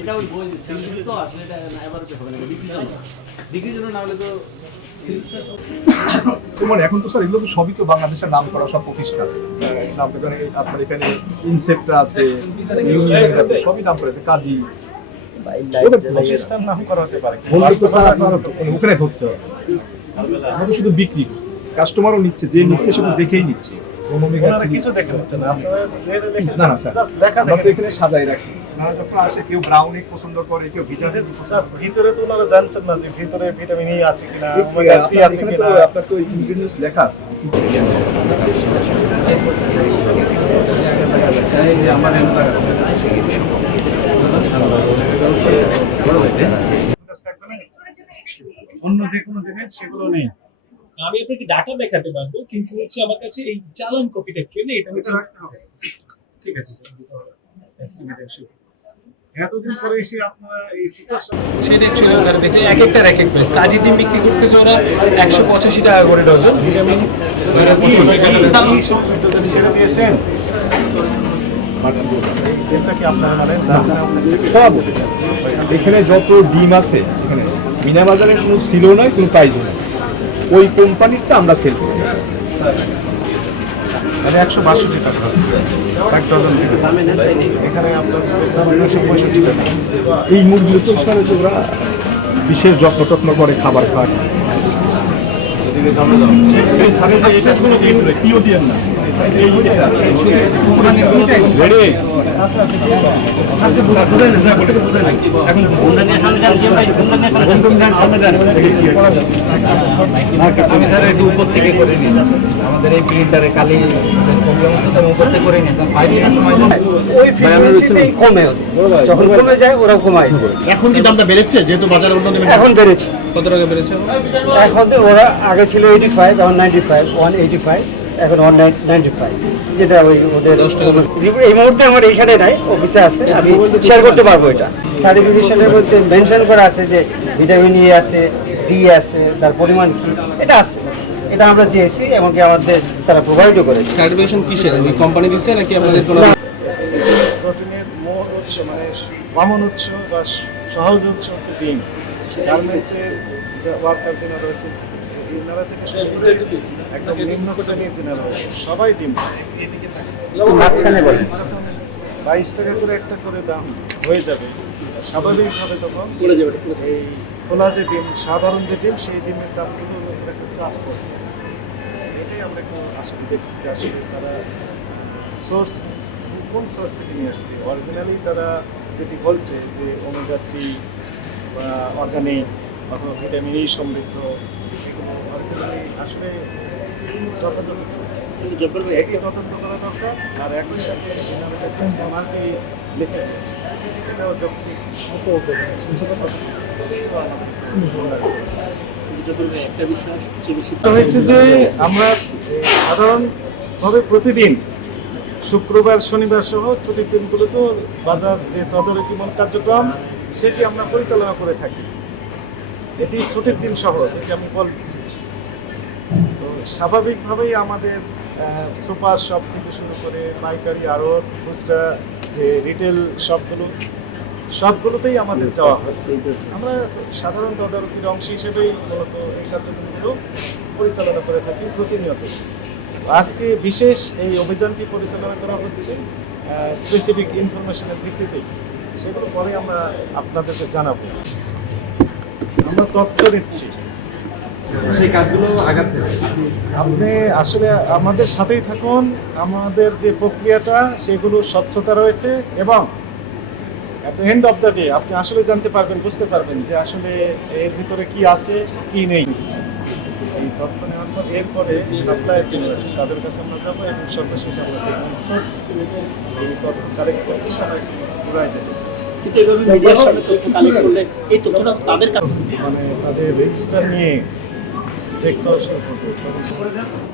এটা ওই বই সিলগুলো তো আসলে এটা এবারে হবে না বিক্রির জন্য বিক্রির জন্য না হলে তো মানে এখন তো স্যার এগুলো তো সবই তো বাংলাদেশের নাম করা সব প্রতিষ্ঠান। নাম এখানে আপনার এখানে ইনসেপ্টা আছে ইউনিয়ন আছে সবই নাম করা আছে কাজী। প্রতিষ্ঠান নাম করা হতে পারে। ওখানে ধরতে হবে। শুধু বিক্রি। কাস্টমারও নিচ্ছে যে নিচ্ছে শুধু দেখেই নিচ্ছে। কিছু দেখে না আপনারা মেয়েরা দেখে না না স্যার। আমরা তো এখানে সাজাই রাখি। ওনারা যখন আসে কেউ ব্রাউন পছন্দ করে কেউ ভিটামিন ভিতরে তো ওনারা জানছেন না যে ভিতরে ভিটামিন ই আছে কিনা ওমেগা থ্রি আছে কিনা। আপনার তো ইনগ্রেডিয়েন্টস লেখা আছে কাছে থাকবে না? অন্য যে কোনো জিনিস সেগুলো নেই। আমি আপনাকে ডাটা দেখাতে পারব কিন্তু হচ্ছে আমার কাছে এই চালান কপিটা একটু না এটা হচ্ছে ঠিক আছে স্যার এতদিন পরে এসে আপনারা এই সেটা অ্যাকচুয়ালি ওখানে দেখে এক একটার এক এক প্রাইস কাজী ডিম বিক্রি করতেছে ওরা একশো পঁচাশি টাকা করে ডজন। ভিটামিন সেটা দিয়েছেন সেটা কি আপনারা সব। এখানে যত ডিম আছে এখানে। মিনা বাজারে কোনো ছিল না কোনো প্রাইজও নাই। ওই কোম্পানিরটা আমরা সেল করি। মানে একশো বাষট্টি টাকা। এক ডজন এখানে এই মুরগিগুলো তো ওরা বিশেষ যত্ন টত্ন করে খাবার খায় পিও না রেডি আমি স্যার একটু উপর থেকে করে নিই আমাদের এই প্রিন্টারে কালি প্রবলেম হচ্ছে তো উপর থেকে করে নিই বাইরে সময় ওই ফ্রিকোয়েন্সিতেই কমে যখন কমে যায় ওরা কমায় এখন কি দামটা বেড়েছে? যেহেতু বাজারে অন্য এখন বেড়েছে। কত টাকা বেড়েছে? এখন তো ওরা আগে ছিল এইটি ফাইভ এখন ninety five one eighty five এখন ওয়ান নাইনটি ফাইভ যেটা ওই ওদের এই মুহূর্তে আমার এইখানে নাই অফিসে আছে আমি শেয়ার করতে পারব এটা। সার্টিফিকেশনের মধ্যে মেনশন করা আছে যে ভিটামিন ই আছে ডি আছে তার পরিমাণ কি এটা আছে। এটা আমরা চেয়েছি এমনকি আমাদের তারা প্রোভাইডও করেছে। সার্টিফিকেশন কিসের? কোম্পানি দিচ্ছে নাকি আমাদের কোনো প্রোটিনের মূল উৎস মানে বামন উৎস বা সহজ উৎস হচ্ছে ডিম। গার্মেন্টসের ওয়ার্কার যারা রয়েছে এনারা থেকে শুরু করে একদম নিম্ন শ্রেণির সবাই ডিম বাইশ টাকা করে একটা করে দাম হয়ে যাবে। স্বাভাবিকভাবে তখন এই খোলা যে ডিম সাধারণ যে ডিম সেই ডিমের দামগুলো একটা চাপ করছে এটাই আমরা একটু আসলে দেখছি যে আসলে তারা সোর্স কোন সোর্স থেকে নিয়ে আসছে? অরিজিনালি তারা যেটি বলছে যে ওমেগা থ্রি বা অর্গানিক অথবা ভিটামিন ই সমৃদ্ধ অরিজিনালি আসলে তদন্ত করা দরকার, আর হয়েছে যে আমরা সাধারণভাবে প্রতিদিন শুক্রবার, শনিবার সহ ছুটির দিনগুলোতে বাজার যে তদারকিমূলক কার্যক্রম, সেটি আমরা পরিচালনা করে থাকি। এটি ছুটির দিন সহ, যেটি আমি বলছি তো স্বাভাবিকভাবেই আমাদের সুপার শপ থেকে শুরু করে পাইকারি, আরও খুচরা যে রিটেল শপগুলো, সবগুলোতেই আমাদের যাওয়া হয়। আমরা সাধারণ তদারকির অংশ হিসেবেই মূলত এই কার্যক্রমগুলো পরিচালনা করে থাকি, প্রতিনিয়ত। আজকে বিশেষ এই অভিযানটি পরিচালনা করা হচ্ছে স্পেসিফিক ইনফরমেশনের ভিত্তিতে। সেগুলো পরে আমরা আপনাদেরকে জানাব। আমরা তথ্য দিচ্ছি। সেই কাজগুলো আগাচ্ছে। আপনি আসলে আমাদের সাথেই থাকুন আমাদের যে প্রক্রিয়াটা সেগুলো স্বচ্ছতা রয়েছে এবং at end of the day আপনি আসলে জানতে পারবেন বুঝতে পারবেন যে আসলে এর ভিতরে কি আছে কি নেই। এই তথ্য নেওয়ার পর এরপরে সাপ্লায়ার যিনি আছেন তাদের কাছে আমরা যাব এবং সর্বশেষ আমরা যে এই তথ্য কালেক্ট করব তারা পুরাই যেতে চাই। কিন্তু এভাবে মিডিয়ার সামনে তথ্য কালেক্ট করলে এই তথ্যটা তাদের কাছে মানে তাদের রেজিস্টার নিয়ে চেক করা শুরু করব।